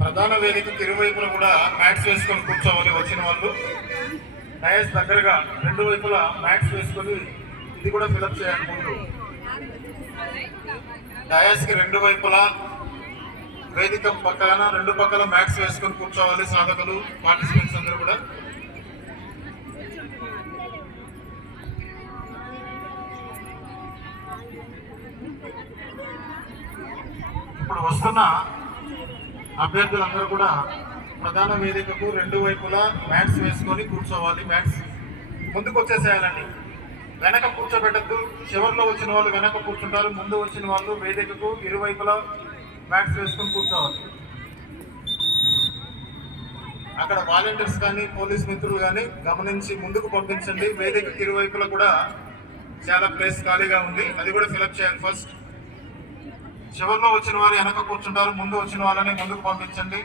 ప్రధాన వేదికకు ఇరువైపులా కూడా మ్యాట్స్ వేసుకొని కూర్చోవాలి. వచ్చిన వాళ్ళు డయాస్ దగ్గరగా రెండు వైపులా మ్యాట్స్ వేసుకొని ఇది కూడా ఫిలప్ చేయాలి. ముందు డయాస్కి రెండు వైపులా వేదిక పక్కన రెండు పక్కల మ్యాట్స్ వేసుకొని కూర్చోవాలి. సాధకులు పార్టిసిపెంట్స్ అందరూ కూడా ఇప్పుడు వస్తున్న అభ్యర్థులందరూ కూడా ప్రధాన వేదికకు రెండు వైపులా మ్యాట్స్ వేసుకొని కూర్చోవాలి. మ్యాట్స్ ముందుకు వచ్చేసేయాలండి, వెనక కూర్చోబెట్టద్దు. చివరిలో వచ్చిన వాళ్ళు వెనక కూర్చుంటారు, ముందు వచ్చిన వాళ్ళు వేదికకు ఇరువైపులా మ్యాట్స్ వేసుకొని కూర్చోవాలి. అక్కడ వాలంటీర్స్ కానీ పోలీస్ మిత్రులు కానీ గమనించి ముందుకు పంపించండి. వేదికకు ఇరువైపులా కూడా చాలా ప్లేస్ ఖాళీగా ఉంది, అది కూడా ఫిలప్ చేయాలి. ఫస్ట్ చివరిలో వచ్చిన వారు వెనక కూర్చుంటారు, ముందు వచ్చిన వాళ్ళని ముందుకు పంపించండి.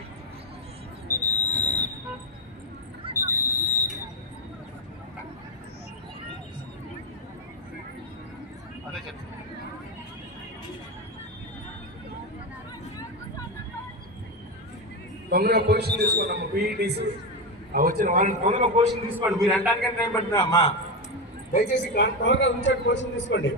అదే చెప్తాను. తొందరగా పొజిషన్ తీసుకోండి అమ్మ. పీఈటీస్ వచ్చిన వాళ్ళని తొందరగా పొజిషన్ తీసుకోండి. మీరు అంటానికైనా టైం పట్టినా అమ్మా, దయచేసి తొందరగా ఉంచండి, పొజిషన్ తీసుకోండి.